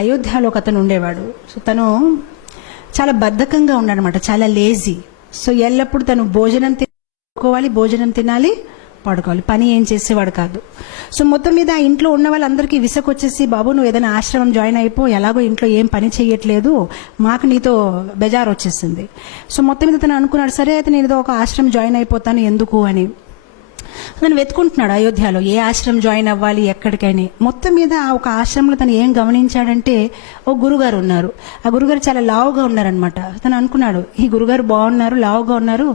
అయోధ్యలో ఒక అతను ఉండేవాడు. సో తను చాలా బద్ధకంగా ఉన్నాడనమాట, చాలా లేజీ. సో ఎల్లప్పుడు తను భోజనం తినుకోవాలి, భోజనం తినాలి, పడుకోవాలి, పని ఏం చేసేవాడు కాదు. సో మొత్తం మీద ఆ ఇంట్లో ఉన్న వాళ్ళందరికీ విసుకొచ్చేసి, బాబు నువ్వు ఏదైనా ఆశ్రమం జాయిన్ అయిపో, ఎలాగో ఇంట్లో ఏం పని చేయట్లేదు, మాకు నీతో బెజార్ వచ్చేసింది. సో మొత్తం మీద తను అనుకున్నాడు, సరే అయితే నేను ఏదో ఒక ఆశ్రమం జాయిన్ అయిపోతాను ఎందుకు అని. తను వెతుకుంటున్నాడు అయోధ్యలో ఏ ఆశ్రమం జాయిన్ అవ్వాలి ఎక్కడికని. మొత్తం మీద ఒక ఆశ్రమంలో తను ఏం గమనించాడంటే, ఓ గురుగారు ఉన్నారు. ఆ గురుగారు చాలా లావుగా ఉన్నారనమాట. తను అనుకున్నాడు, ఈ గురుగారు బాగున్నారు, లావుగా ఉన్నారు,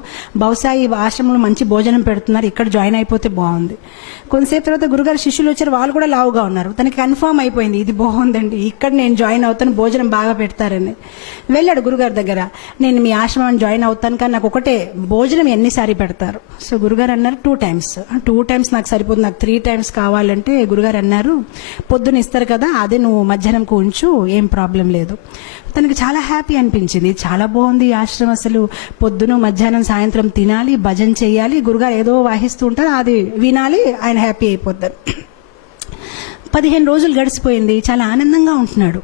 బహుశా ఈ ఆశ్రమంలో మంచి భోజనం పెడుతున్నారు, ఇక్కడ జాయిన్ అయిపోతే బాగుంది. కొంతసేపు తర్వాత గురుగారు శిష్యులు వచ్చారు, వాళ్ళు కూడా లావుగా ఉన్నారు. తనకి కన్ఫర్మ్ అయిపోయింది, ఇది బాగుందండి, ఇక్కడ నేను జాయిన్ అవుతాను, భోజనం బాగా పెడతారని. వెళ్ళాడు గురుగారి దగ్గర, నేను మీ ఆశ్రమం జాయిన్ అవుతాను, కానీ నాకు ఒకటే, భోజనం ఎన్నిసారి పెడతారు? సో గురుగారు అన్నారు 2 times. 2 times నాకు సరిపోతుంది, నాకు 3 times కావాలంటే గురుగారు అన్నారు, పొద్దున ఇస్తారు కదా, అదే నువ్వు మధ్యాహ్నంకు ఉంచు, ఏం ప్రాబ్లం లేదు. తనకి చాలా హ్యాపీ అనిపించింది, చాలా బాగుంది ఈ ఆశ్రమం, అసలు పొద్దున మధ్యాహ్నం సాయంత్రం తినాలి, భజన చేయాలి, గురుగారు ఏదో వాహిస్తూ ఉంటారు, అది వినాలి, ఆయన హ్యాపీ అయిపోతారు. 15 రోజులు గడిచిపోయింది, చాలా ఆనందంగా ఉంటున్నాడు.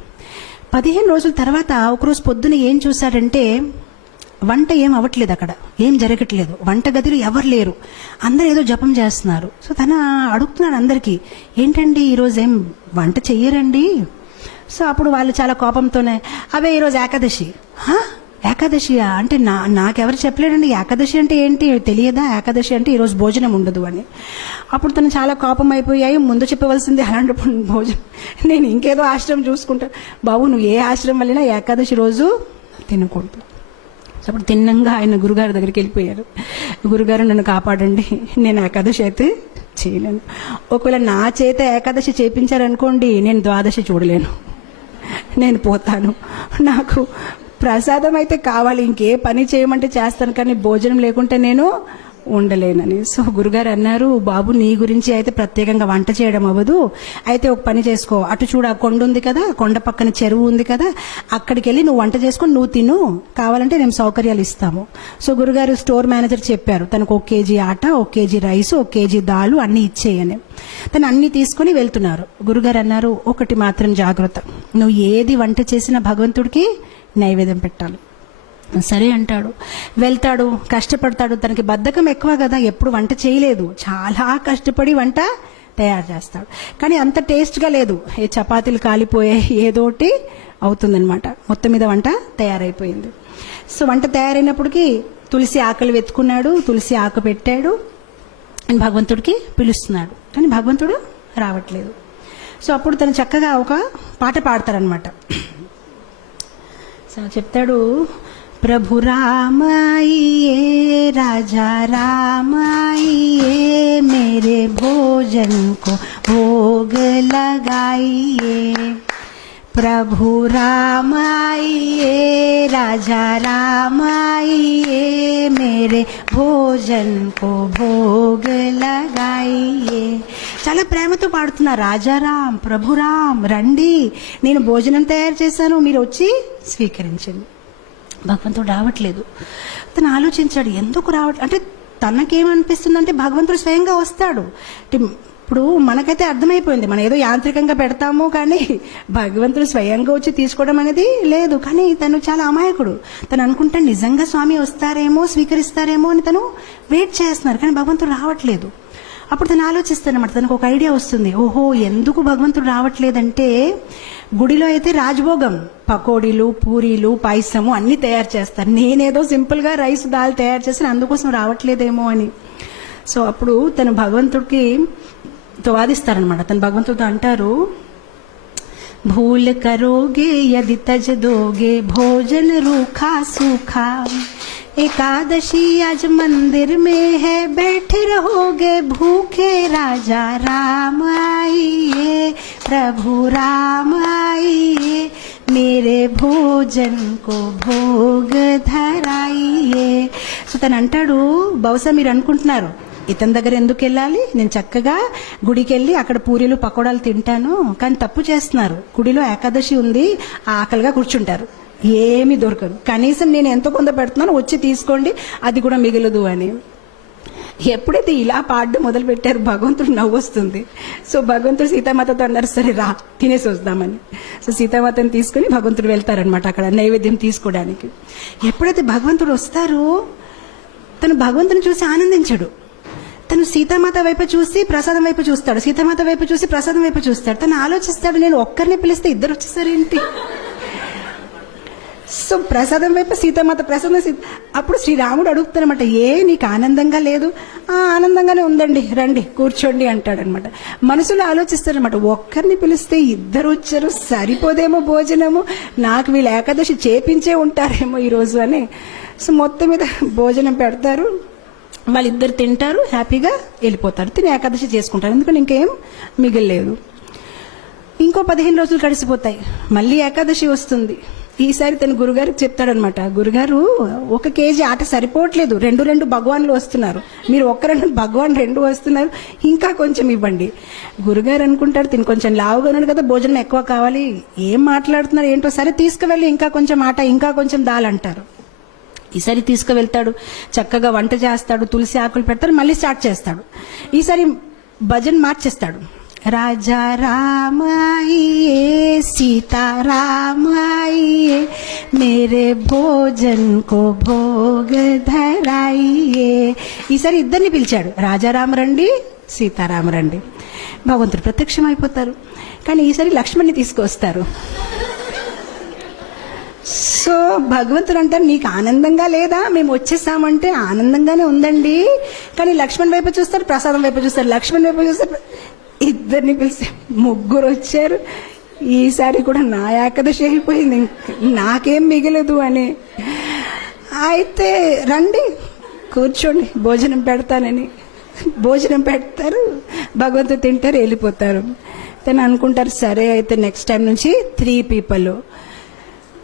15 రోజుల తర్వాత ఒకరోజు పొద్దున ఏం చూశాడంటే, వంట ఏం అవ్వట్లేదు, అక్కడ ఏం జరగట్లేదు, వంట గదిలో ఎవరు లేరు, అందరు ఏదో జపం చేస్తున్నారు. సో తన అడుగుతున్నాడు అందరికీ, ఏంటండి ఈరోజు ఏం వంట చెయ్యరండి? సో అప్పుడు వాళ్ళు చాలా కోపంతోనే, అవే ఈరోజు ఏకాదశి. ఏకాదశియా అంటే నాకెవరు చెప్పలేడండి, ఏకాదశి అంటే ఏంటి తెలియదా, ఏకాదశి అంటే ఈరోజు భోజనం ఉండదు అని. అప్పుడు తను చాలా కోపం అయిపోయాయి, ముందు చెప్పవలసింది అలాంటప్పుడు భోజనం, నేను ఇంకేదో ఆశ్రమం చూసుకుంటాను. బాబు నువ్వు ఏ ఆశ్రమం వెళ్ళినా ఏకాదశి రోజు తినకూడదు. అప్పుడు తిన్నంగా ఆయన గురుగారి దగ్గరికి వెళ్ళిపోయారు. గురుగారు నన్ను కాపాడండి, నేను ఏకాదశి అయితే చేయలేను, ఒకవేళ నా చేత ఏకాదశి చేయించారనుకోండి, నేను ద్వాదశి చూడలేను, నేను పోతాను, నాకు ప్రసాదం అయితే కావాలి, ఇంకే పని చేయమంటే చేస్తాను, కానీ భోజనం లేకుంటే నేను ఉండలేనని. సో గురుగారు అన్నారు, బాబు నీ గురించి అయితే ప్రత్యేకంగా వంట చేయడం అవ్వదు, అయితే ఒక పని చేసుకో, అటు చూడ కొండ ఉంది కదా, కొండ పక్కన చెరువు ఉంది కదా, అక్కడికి వెళ్ళి నువ్వు వంట చేసుకొని నువ్వు తిను, కావాలంటే మేము సౌకర్యాలు ఇస్తాము. సో గురుగారు స్టోర్ మేనేజర్ చెప్పారు, తనకు 1 kg ఆట, 1 kg రైస్, 1 kg దాలు అన్ని ఇచ్చేయని. తను అన్ని తీసుకుని వెళ్తున్నారు. గురుగారు అన్నారు, ఒకటి మాత్రం జాగ్రత్త, నువ్వు ఏది వంట చేసినా భగవంతుడికి నైవేద్యం పెట్టాలి. సరే అంటాడు, వెళ్తాడు, కష్టపడతాడు. తనకి బద్ధకం ఎక్కువ కదా, ఎప్పుడు వంట చేయలేదు, చాలా కష్టపడి వంట తయారు చేస్తాడు, కానీ అంత టేస్ట్గా లేదు, ఏ చపాతీలు కాలిపోయాయి, ఏదోటి అవుతుందనమాట. మొత్తం మీద వంట తయారైపోయింది. సో వంట తయారైనప్పటికీ తులసి ఆకులు వెతుకున్నాడు, తులసి ఆకు పెట్టాడు, భగవంతుడికి పిలుస్తున్నాడు, కానీ భగవంతుడు రావట్లేదు. సో అప్పుడు తను చక్కగా ఒక పాట పాడతారనమాట. సో చెప్తాడు, प्रभु राम आइए, राजा राम आइए, मेरे भोजन को भोग लगाइए। प्रभु राम आइए, राजा राम आइए, मेरे भोजन को भोग लगाइए. చాలా ప్రేమతో పాడుతున్నా, రాజారాం ప్రభురాం రండి, నేను భోజనం తయారు చేశాను, మీరు వచ్చి స్వీకరించండి. భగవంతుడు రావట్లేదు. తను ఆలోచించాడు, ఎందుకు అంటే తనకేమనిపిస్తుందంటే భగవంతుడు స్వయంగా వస్తాడు. ఇప్పుడు మనకైతే అర్థమైపోయింది, మనం ఏదో యాంత్రికంగా పెడతాము, కానీ భగవంతుడు స్వయంగా వచ్చి తీసుకోవడం అనేది లేదు. కానీ తను చాలా అమాయకుడు, తను అనుకుంటాడు నిజంగా స్వామి వస్తారేమో, స్వీకరిస్తారేమో అని తను వెయిట్ చేస్తున్నారు, కానీ భగవంతుడు రావట్లేదు. అప్పుడు తను ఆలోచిస్తానమాట, తనకు ఒక ఐడియా వస్తుంది, ఓహో ఎందుకు భగవంతుడు రావట్లేదంటే, గుడిలో అయితే రాజభోగం, పకోడీలు, పూరీలు, పాయసము అన్నీ తయారు చేస్తారు, నేనేదో సింపుల్గా రైస్ దాల్ తయారు చేస్తాను, అందుకోసం రావట్లేదేమో అని. సో అప్పుడు తను భగవంతుడికి వాదిస్తారనమాట. తను భగవంతుడితో అంటారు, భూల్ కరోగే యది తజ్ దోగే భోజన రూఖా సూఖా, एकादशी आज मंदिर में है, बैठे रहोगे भूखे, राजा राम आइए, प्रभु राम आइए, मेरे भोजन को भोग धराइए. సో తను అంటాడు, బహుశా మీరు అనుకుంటున్నారు ఇతని దగ్గర ఎందుకు వెళ్ళాలి, నేను చక్కగా గుడికి వెళ్ళి అక్కడ పూరీలు పకోడాలు తింటాను, కానీ తప్పు చేస్తున్నారు, గుడిలో ఏకాదశి ఉంది, ఆకలిగా కూర్చుంటారు, ఏమీ దొరకదు, కనీసం నేను ఎంతో కొంత పెడుతున్నాను, వచ్చి తీసుకోండి, అది కూడా మిగలదు అని. ఎప్పుడైతే ఇలా పాడడం మొదలు పెట్టారు భగవంతుడు నవ్వు వస్తుంది. సో భగవంతుడు సీతామాతతో అన్నారు, సరే రా తినేసి వద్దామని. సో సీతామాతని తీసుకుని భగవంతుడు వెళ్తారనమాట అక్కడ నైవేద్యం తీసుకోవడానికి. ఎప్పుడైతే భగవంతుడు వస్తారో తను భగవంతుని చూసి ఆనందించడు. తను సీతామాత వైపు చూసి ప్రసాదం వైపు చూస్తాడు, సీతామాత వైపు చూసి ప్రసాదం వైపు చూస్తాడు. తను ఆలోచిస్తాడు, నేను ఒక్కరిని పిలిస్తే ఇద్దరు వచ్చేసారేంటి. సో ప్రసాదం వైపు సీతామాత, ప్రసాదం అప్పుడు శ్రీరాముడు అడుగుతారనమాట, నీకు ఆనందంగా లేదు? ఆనందంగానే ఉందండి, రండి కూర్చోండి అంటాడనమాట. మనసులో ఆలోచిస్తారనమాట, ఒక్కరిని పిలిస్తే ఇద్దరు వచ్చారు, సరిపోదేమో భోజనము, నాకు వీళ్ళు ఏకాదశి చేపించే ఉంటారేమో ఈరోజు అని. సో మొత్తం మీద భోజనం పెడతారు, వాళ్ళిద్దరు తింటారు, హ్యాపీగా వెళ్ళిపోతారు, తిని ఏకాదశి చేసుకుంటారు. ఎందుకంటే ఇంకేం మిగిలిలేదు. ఇంకో 15 రోజులు గడిచిపోతాయి, మళ్ళీ ఏకాదశి వస్తుంది. ఈసారి తన గురుగారికి చెప్తాడనమాట, గురుగారు 1 కేజీ ఆట సరిపోవట్లేదు, 2 భగవాన్లు వస్తున్నారు, మీరు 1 భగవాన్ 2 వస్తున్నారు, ఇంకా కొంచెం ఇవ్వండి. గురుగారు అనుకుంటారు, తిని కొంచెం లావుగా ఉన్నాడు కదా, భోజనం ఎక్కువ కావాలి, ఏం మాట్లాడుతున్నారు ఏంటో, సరే తీసుకువెళ్ళి ఇంకా కొంచెం ఆట, ఇంకా కొంచెం దాల్ అంటారు. ఈసారి తీసుకువెళ్తాడు, చక్కగా వంట చేస్తాడు, తులసి ఆకులు పెడతాడు, మళ్ళీ స్టార్ట్ చేస్తాడు. ఈసారి భజన్ మార్చేస్తాడు, రాజా రామాయే సీతా రామాయే మేరే భోజన్ కో భోగ ధరాయే. ఈసారి ఇద్దరిని పిలిచాడు, రాజారామ రండి, సీతారామ రండి. భగవంతుడు ప్రత్యక్షం అయిపోతారు. కానీ ఈసారి లక్ష్మణ్ని తీసుకొస్తారు. సో భగవంతుడు అంటారు, నీకు ఆనందంగా లేదా? మేము వచ్చేసామంటే ఆనందంగానే ఉందండి, కానీ లక్ష్మణ్ వైపు చూస్తారు, ప్రసాదం వైపు చూస్తారు, లక్ష్మణ్ వైపు చూస్తారు. ఇద్దరిని పిలిస్తే 3 వచ్చారు. ఈసారి కూడా నా ఏకాదశి అయిపోయింది, నాకేం మిగలదు అని. అయితే రండి కూర్చోండి, భోజనం పెడతానని భోజనం పెడతారు, భగవంతుడు తింటారు, వెళ్ళిపోతారు. తను అనుకుంటారు, సరే అయితే నెక్స్ట్ టైం నుంచి 3 పీపుల్.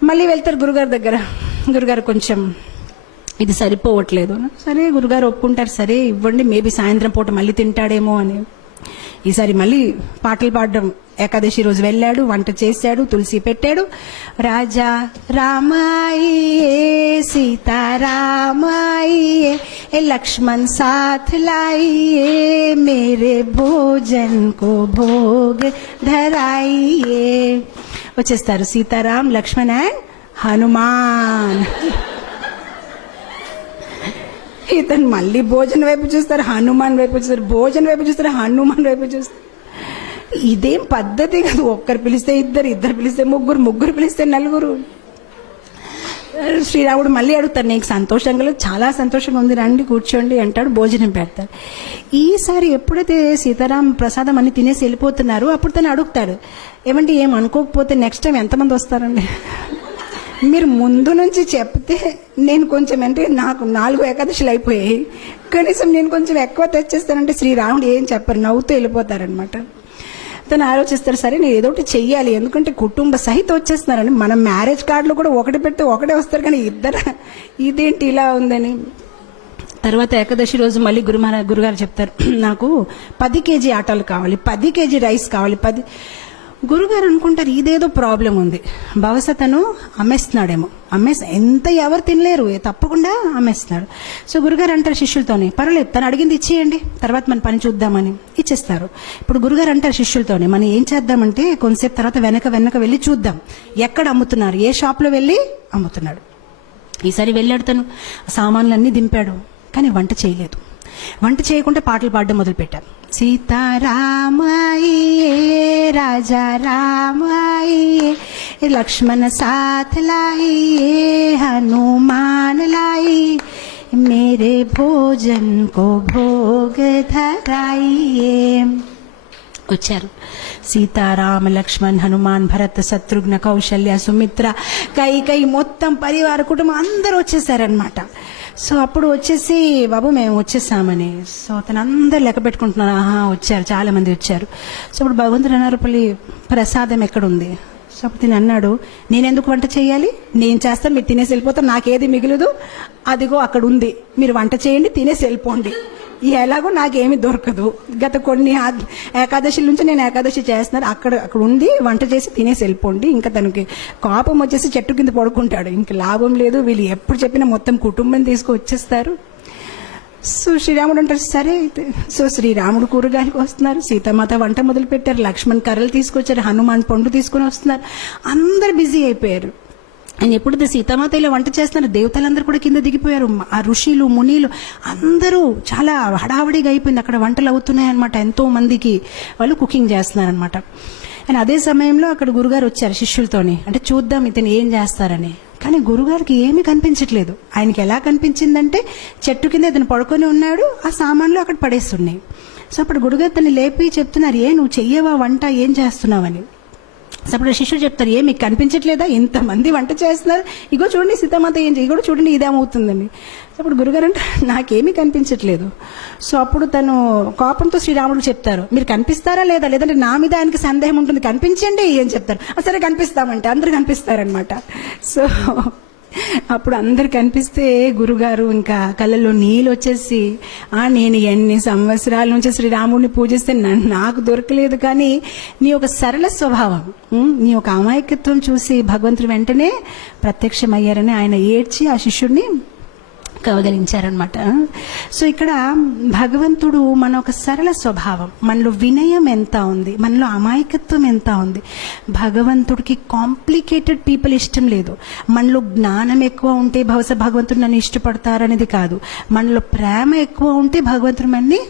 మళ్ళీ వెళ్తారు గురుగారి దగ్గర, గురుగారు కొంచెం ఇది సరిపోవట్లేదు. సరే గురుగారు ఒప్పుకుంటారు, సరే ఇవ్వండి, మేబీ సాయంత్రం పూట మళ్ళీ తింటాడేమో అని. ఈసారి మళ్ళీ పాటలు పాడడం, ఏకాదశి రోజు వెళ్ళాడు, వంట చేశాడు, తులసి పెట్టాడు. రాజా రామాయే సీతారామాయే లక్ష్మణ్ సాథ్ లాయియే మేరే భోజన్ కో భోగ్ ధరాయియే. వచ్చేస్తారు సీతారాం, లక్ష్మణ్ అండ్ హనుమాన్. ఇతను మళ్ళీ భోజనం వైపు చూస్తారు, హనుమాన్ వైపు చూస్తారు, భోజనం వైపు చూస్తారు, హనుమాన్ వైపు చూస్తారు. ఇదేం పద్ధతి కాదు, ఒక్కరు పిలిస్తే ఇద్దరు, ఇద్దరు పిలిస్తే ముగ్గురు, ముగ్గురు పిలిస్తే 4. శ్రీరాముడు మళ్ళీ అడుగుతారు, నీకు సంతోషంగా లేదు? చాలా సంతోషంగా ఉంది, రండి కూర్చోండి అంటాడు, భోజనం పెడతాడు. ఈసారి ఎప్పుడైతే సీతారాం ప్రసాదం అన్ని తినేసి వెళ్ళిపోతున్నారు, అప్పుడు తను అడుగుతాడు, ఏమంటే ఏం అనుకోకపోతే నెక్స్ట్ టైం ఎంతమంది వస్తారండి? మీరు ముందు నుంచి చెప్తే నేను కొంచెం, అంటే నాకు 4 ఏకాదశులు అయిపోయాయి, కనీసం నేను కొంచెం ఎక్కువ తెచ్చేస్తానంటే శ్రీరాముడు ఏం చెప్పరు, నవ్వుతూ వెళ్ళిపోతారనమాట. తను ఆలోచిస్తారు, సరే నేను ఏదో ఒకటి చెయ్యాలి, ఎందుకంటే కుటుంబ సహితం వచ్చేస్తున్నారని. మనం మ్యారేజ్ కార్డులో కూడా 1 పెడితే 1 వస్తారు, కానీ ఇద్దరు ఇదేంటి ఇలా ఉందని. తర్వాత ఏకాదశి రోజు మళ్ళీ గురుగారు చెప్తారు, నాకు 10 కేజీ ఆటలు కావాలి, 10 కేజీ రైస్ కావాలి. గురుగారు అనుకుంటారు, ఇదేదో ప్రాబ్లం ఉంది, బహుశా తను అమ్మేస్తున్నాడేమో, ఎంత ఎవరు తినలేరు, తప్పకుండా అమ్మేస్తున్నాడు. సో గురుగారు అంటారు శిష్యులతోనే, పర్వాలేదు తను అడిగింది ఇచ్చేయండి, తర్వాత మన పని చూద్దామని ఇచ్చేస్తారు. ఇప్పుడు గురుగారు అంటారు శిష్యులతోనే, మనం ఏం చేద్దామంటే కొంతసేపు తర్వాత వెనక వెళ్ళి చూద్దాం, ఎక్కడ అమ్ముతున్నారు, ఏ షాప్లో వెళ్ళి అమ్ముతున్నాడు. ఈసారి వెళ్ళాడు, తను సామాన్లన్నీ దింపాడు, కానీ వంట చేయలేదు. వంట చేయకుండా పాటలు పాడడం మొదలుపెట్టారు. సీతారామాయే రాజా రామాయే లక్ష్మణ సాథ్ లాయియే హనుమాన్ లాయి మేరే భోజన్ కో భోగ ధరాయియే. వచ్చారు సీతారామ లక్ష్మణ్ హనుమాన్ భరత్ శత్రుఘ్న కౌశల్య సుమిత్ర కైకేయి మొత్తం పరివార కుటుంబం అందరూ వచ్చేసారనమాట. సో అప్పుడు వచ్చేసి, బాబు మేము వచ్చేసామని. సో తను అందరు లెక్క పెట్టుకుంటున్నారు, వచ్చారు, చాలా మంది వచ్చారు. సో ఇప్పుడు భగవంతుడు అన్నారు, ప్రసాదం ఎక్కడుంది? సో అప్పుడు తిని అన్నాడు, నేనెందుకు వంట చేయాలి, నేను చేస్తాను, మీరు తినేసి వెళ్ళిపోతారు, నాకేది మిగిలదు, అదిగో అక్కడ ఉంది, మీరు వంట చేయండి, తినేసి వెళ్ళిపోండి, ఎలాగో నాకేమి దొరకదు, గత కొన్ని ఏకాదశి నుంచి నేను ఏకాదశి చేస్తున్నాను, అక్కడ ఉంది, వంట చేసి తినేసి వెళ్ళిపోండి. ఇంకా తనకి కోపం వచ్చేసి చెట్టు కింద పడుకుంటాడు, ఇంక లాభం లేదు, వీళ్ళు ఎప్పుడు చెప్పినా మొత్తం కుటుంబం తీసుకు వచ్చేస్తారు. సో శ్రీరాముడు అంటారు సరే అయితే. సో శ్రీరాముడు కూరగాయలు వస్తున్నారు, సీతామాత వంట మొదలు పెట్టారు, లక్ష్మణ్ కర్రలు తీసుకొచ్చారు, హనుమాన్ పండు తీసుకొని వస్తున్నారు, అందరు బిజీ అయిపోయారు. ఆయన ఎప్పుడైతే సీతామాత ఇలా వంట చేస్తున్నారు, దేవతలందరూ కూడా కింద దిగిపోయారు, ఆ ఋషులు మునీలు అందరూ చాలా హడావడిగా అయిపోయింది. అక్కడ వంటలు అవుతున్నాయి అనమాట, ఎంతో మందికి వాళ్ళు కుకింగ్ చేస్తున్నారు అనమాట. అండ్ అదే సమయంలో అక్కడ గురుగారు వచ్చారు శిష్యులతోని, అంటే చూద్దాం ఇతను ఏం చేస్తారని. కానీ గురుగారికి ఏమీ కనిపించట్లేదు. ఆయనకి ఎలా కనిపించిందంటే చెట్టు కింద ఇతను పడుకొని ఉన్నాడు, ఆ సామాన్లు అక్కడ పడేస్తున్నాయి. సో అప్పుడు గురుగారు తను లేపి చెప్తున్నారు, నువ్వు చెయ్యవా వంట, ఏం చేస్తున్నావని. సో అప్పుడు శిష్యుడు చెప్తారు, మీకు కనిపించట్లేదా, ఇంతమంది వంట చేస్తున్నారు, ఇగో చూడండి సీతామాత ఏం చేయి, ఇగో చూడండి ఇదేమవుతుందని. అప్పుడు గురుగారు అంటే నాకేమీ కనిపించట్లేదు. సో అప్పుడు తను కోపంతో శ్రీరాముడు చెప్తారు, మీరు కనిపిస్తారా లేదా, లేదంటే నా మీద ఆయనకి సందేహం ఉంటుంది, కనిపించండి అని చెప్తారు. సరే కనిపిస్తామంటే అందరు కనిపిస్తారనమాట. సో అప్పుడు అందరు కనిపిస్తే గురుగారు ఇంకా కళ్ళల్లో నీళ్ళు వచ్చేసి, నేను ఎన్ని సంవత్సరాల నుంచి శ్రీరాముడిని పూజిస్తే నాకు దొరకలేదు, కానీ నీ ఒక సరళ స్వభావం, నీ ఒక అమాయకత్వం చూసి భగవంతుడు వెంటనే ప్రత్యక్షమయ్యారని ఆయన ఏడ్చి ఆ శిష్యుడిని కవగలించారనమాట. సో ఇక్కడ భగవంతుడు మన ఒక సరళ స్వభావం, మనలో వినయం ఎంత ఉంది, మనలో అమాయకత్వం ఎంత ఉంది. భగవంతుడికి కాంప్లికేటెడ్ పీపుల్ ఇష్టం లేదు. మనలో జ్ఞానం ఎక్కువ ఉంటే బహుశా భగవంతుడు నన్ను ఇష్టపడతారనేది కాదు, మనలో ప్రేమ ఎక్కువ ఉంటే భగవంతుడు మనని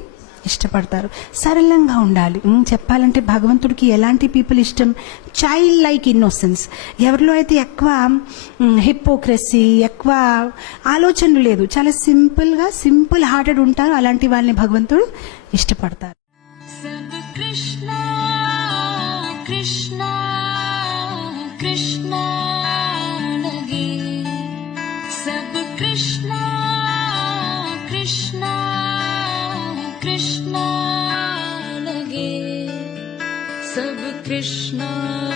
ఇష్టపడతారు. సరళంగా ఉండాలి. చెప్పాలంటే భగవంతుడికి ఎలాంటి పీపుల్ ఇష్టం, చైల్డ్ లైక్ ఇన్నోసెన్స్. ఎవరిలో అయితే ఎక్కువ హిపోక్రసీ, ఎక్కువ ఆలోచనలు లేదు, చాలా సింపుల్గా సింపుల్ హార్టెడ్ ఉంటారు, అలాంటి వాళ్ళని భగవంతుడు ఇష్టపడతారు. सब कृष्णा